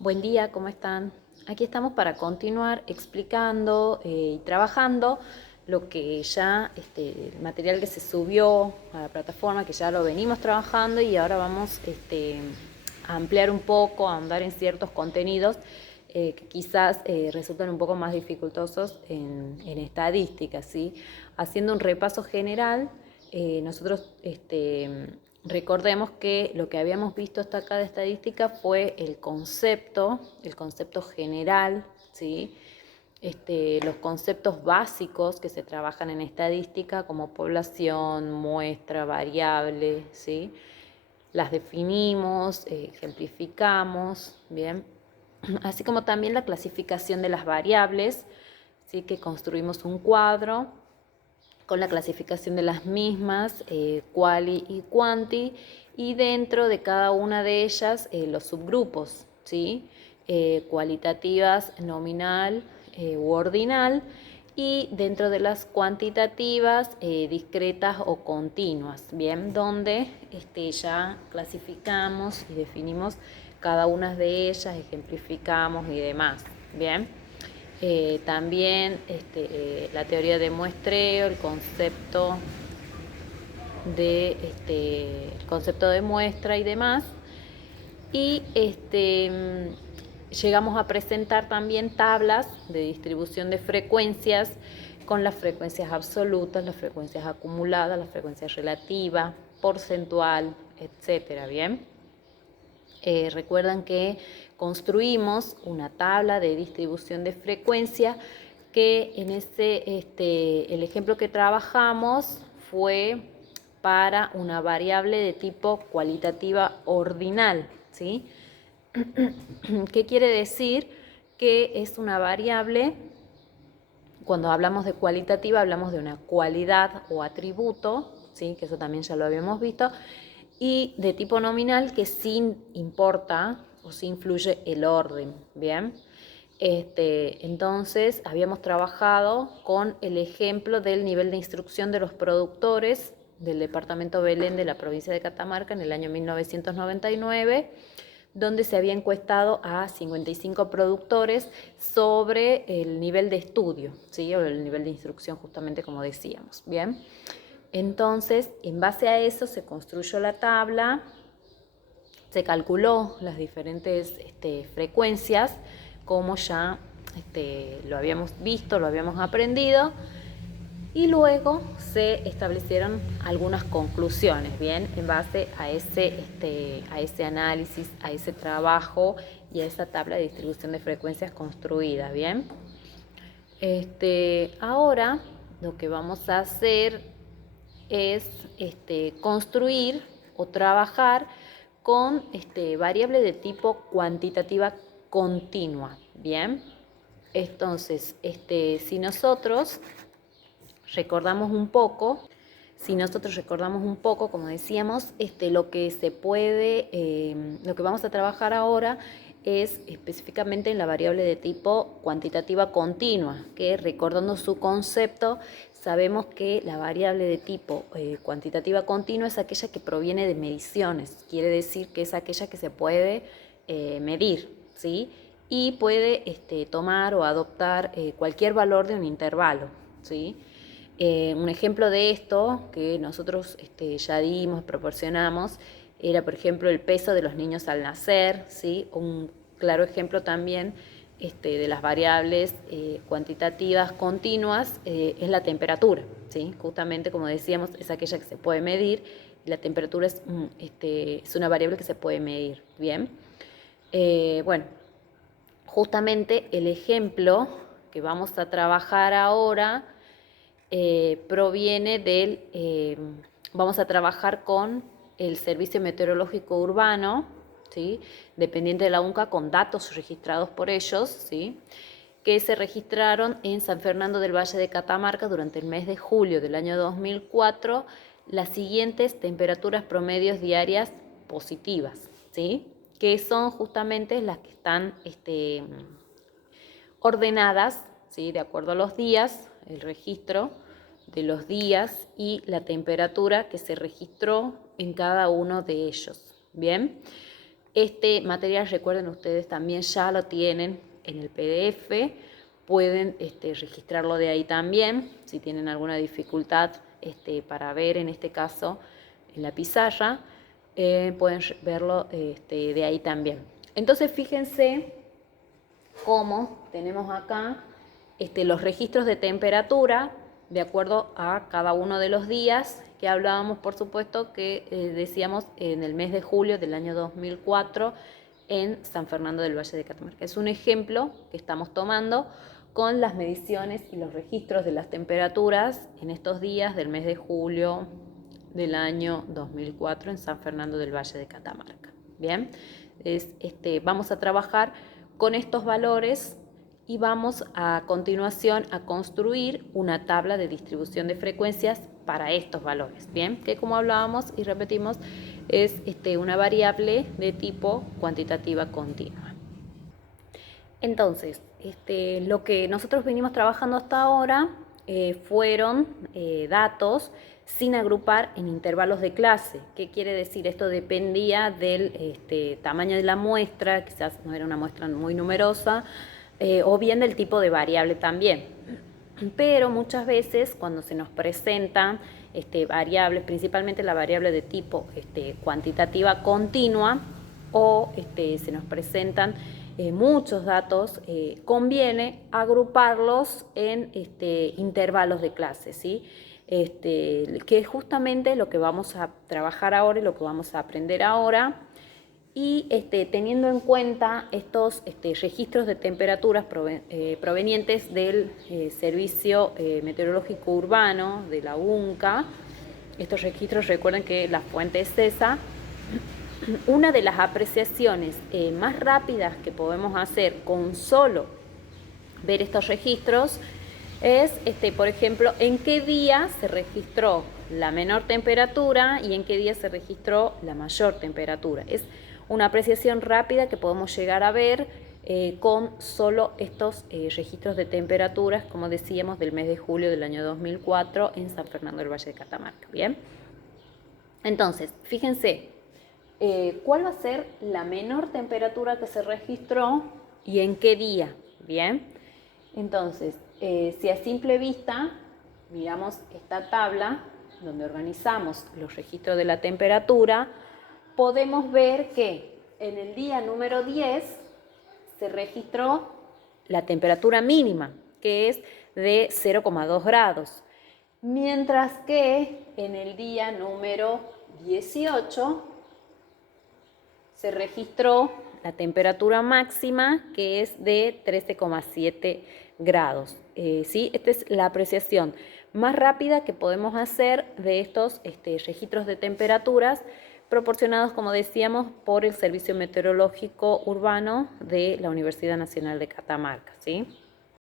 Buen día, ¿cómo están? Aquí estamos para continuar explicando y trabajando lo que ya, el material que se subió a la plataforma, que ya lo venimos trabajando y ahora vamos a ampliar un poco, a ahondar en ciertos contenidos que quizás resultan un poco más dificultosos en estadística, ¿sí? Haciendo un repaso general, nosotros recordemos que lo que habíamos visto hasta acá de estadística fue el concepto general, ¿sí? Los conceptos básicos que se trabajan en estadística como población, muestra, variable, ¿sí? Las definimos, ejemplificamos, ¿bien? Así como también la clasificación de las variables, ¿sí? Que construimos un cuadro con la clasificación de las mismas, quali y quanti, y dentro de cada una de ellas los subgrupos, ¿sí? Cualitativas, nominal u ordinal, y dentro de las cuantitativas, discretas o continuas, ¿bien? Donde ya clasificamos y definimos cada una de ellas, ejemplificamos y demás, ¿bien? También la teoría de muestreo, el concepto de muestra y demás. Y llegamos a presentar también tablas de distribución de frecuencias con las frecuencias absolutas, las frecuencias acumuladas, las frecuencias relativas, porcentual, etcétera, ¿bien? Recuerdan que construimos una tabla de distribución de frecuencia que en el ejemplo que trabajamos fue para una variable de tipo cualitativa ordinal, ¿sí? ¿Qué quiere decir? Que es una variable, cuando hablamos de cualitativa hablamos de una cualidad o atributo, ¿sí? Que eso también ya lo habíamos visto, y de tipo nominal que sí importa o sí influye el orden, ¿bien? Entonces habíamos trabajado con el ejemplo del nivel de instrucción de los productores del departamento Belén de la provincia de Catamarca en el año 1999, donde se había encuestado a 55 productores sobre el nivel de estudio, ¿sí? O el nivel de instrucción, justamente como decíamos, ¿bien? Entonces, en base a eso se construyó la tabla, se calculó las diferentes frecuencias, como ya lo habíamos visto, lo habíamos aprendido, y luego se establecieron algunas conclusiones, ¿bien? En base a ese análisis, a ese trabajo y a esa tabla de distribución de frecuencias construida, ¿bien? Ahora lo que vamos a hacer es construir o trabajar con variable de tipo cuantitativa continua, ¿bien? Entonces, si nosotros recordamos un poco, como decíamos, lo que vamos a trabajar ahora es específicamente en la variable de tipo cuantitativa continua, que recordando su concepto, sabemos que la variable de tipo cuantitativa continua es aquella que proviene de mediciones, quiere decir que es aquella que se puede medir, ¿sí? Y puede tomar o adoptar cualquier valor de un intervalo, ¿sí? Un ejemplo de esto que nosotros ya dimos, proporcionamos, era por ejemplo el peso de los niños al nacer, ¿sí? Un claro ejemplo también de las variables cuantitativas continuas es la temperatura, ¿sí? Justamente como decíamos es aquella que se puede medir y la temperatura es una variable que se puede medir, ¿bien? Bueno, justamente el ejemplo que vamos a trabajar ahora proviene vamos a trabajar con el Servicio Meteorológico Urbano, ¿sí? Dependiente de la UNCA, con datos registrados por ellos, ¿sí? Que se registraron en San Fernando del Valle de Catamarca durante el mes de julio del año 2004 las siguientes temperaturas promedios diarias positivas, ¿sí? Que son justamente las que están ordenadas, ¿sí? De acuerdo a los días, el registro de los días y la temperatura que se registró en cada uno de ellos. Bien, Este material, recuerden ustedes, también ya lo tienen en el PDF, pueden registrarlo de ahí también, si tienen alguna dificultad para ver, en este caso, en la pizarra, pueden verlo de ahí también. Entonces, fíjense cómo tenemos acá los registros de temperatura de acuerdo a cada uno de los días que hablábamos, por supuesto, que decíamos en el mes de julio del año 2004 en San Fernando del Valle de Catamarca. Es un ejemplo que estamos tomando con las mediciones y los registros de las temperaturas en estos días del mes de julio del año 2004 en San Fernando del Valle de Catamarca. Bien, vamos a trabajar con estos valores y vamos a continuación a construir una tabla de distribución de frecuencias para estos valores. Bien, que como hablábamos y repetimos, es una variable de tipo cuantitativa continua. Entonces, lo que nosotros venimos trabajando hasta ahora fueron datos sin agrupar en intervalos de clase. ¿Qué quiere decir? Esto dependía del tamaño de la muestra, quizás no era una muestra muy numerosa, o bien del tipo de variable también. Pero muchas veces cuando se nos presentan variables, principalmente la variable de tipo cuantitativa continua, o se nos presentan muchos datos, conviene agruparlos en intervalos de clase, ¿sí? Que es justamente lo que vamos a trabajar ahora y lo que vamos a aprender ahora. Y teniendo en cuenta estos registros de temperaturas provenientes del Servicio Meteorológico Urbano de la UNCA, estos registros, recuerden que la fuente es esa. Una de las apreciaciones más rápidas que podemos hacer con solo ver estos registros es, por ejemplo, en qué día se registró la menor temperatura y en qué día se registró la mayor temperatura. Es una apreciación rápida que podemos llegar a ver con solo estos registros de temperaturas, como decíamos, del mes de julio del año 2004 en San Fernando del Valle de Catamarca. Bien, entonces, fíjense, ¿cuál va a ser la menor temperatura que se registró y en qué día? Bien, entonces, si a simple vista miramos esta tabla donde organizamos los registros de la temperatura, podemos ver que en el día número 10 se registró la temperatura mínima, que es de 0,2 grados, mientras que en el día número 18 se registró la temperatura máxima, que es de 13,7 grados. ¿Sí? Esta es la apreciación más rápida que podemos hacer de estos registros de temperaturas proporcionados, como decíamos, por el Servicio Meteorológico Urbano de la Universidad Nacional de Catamarca, ¿sí?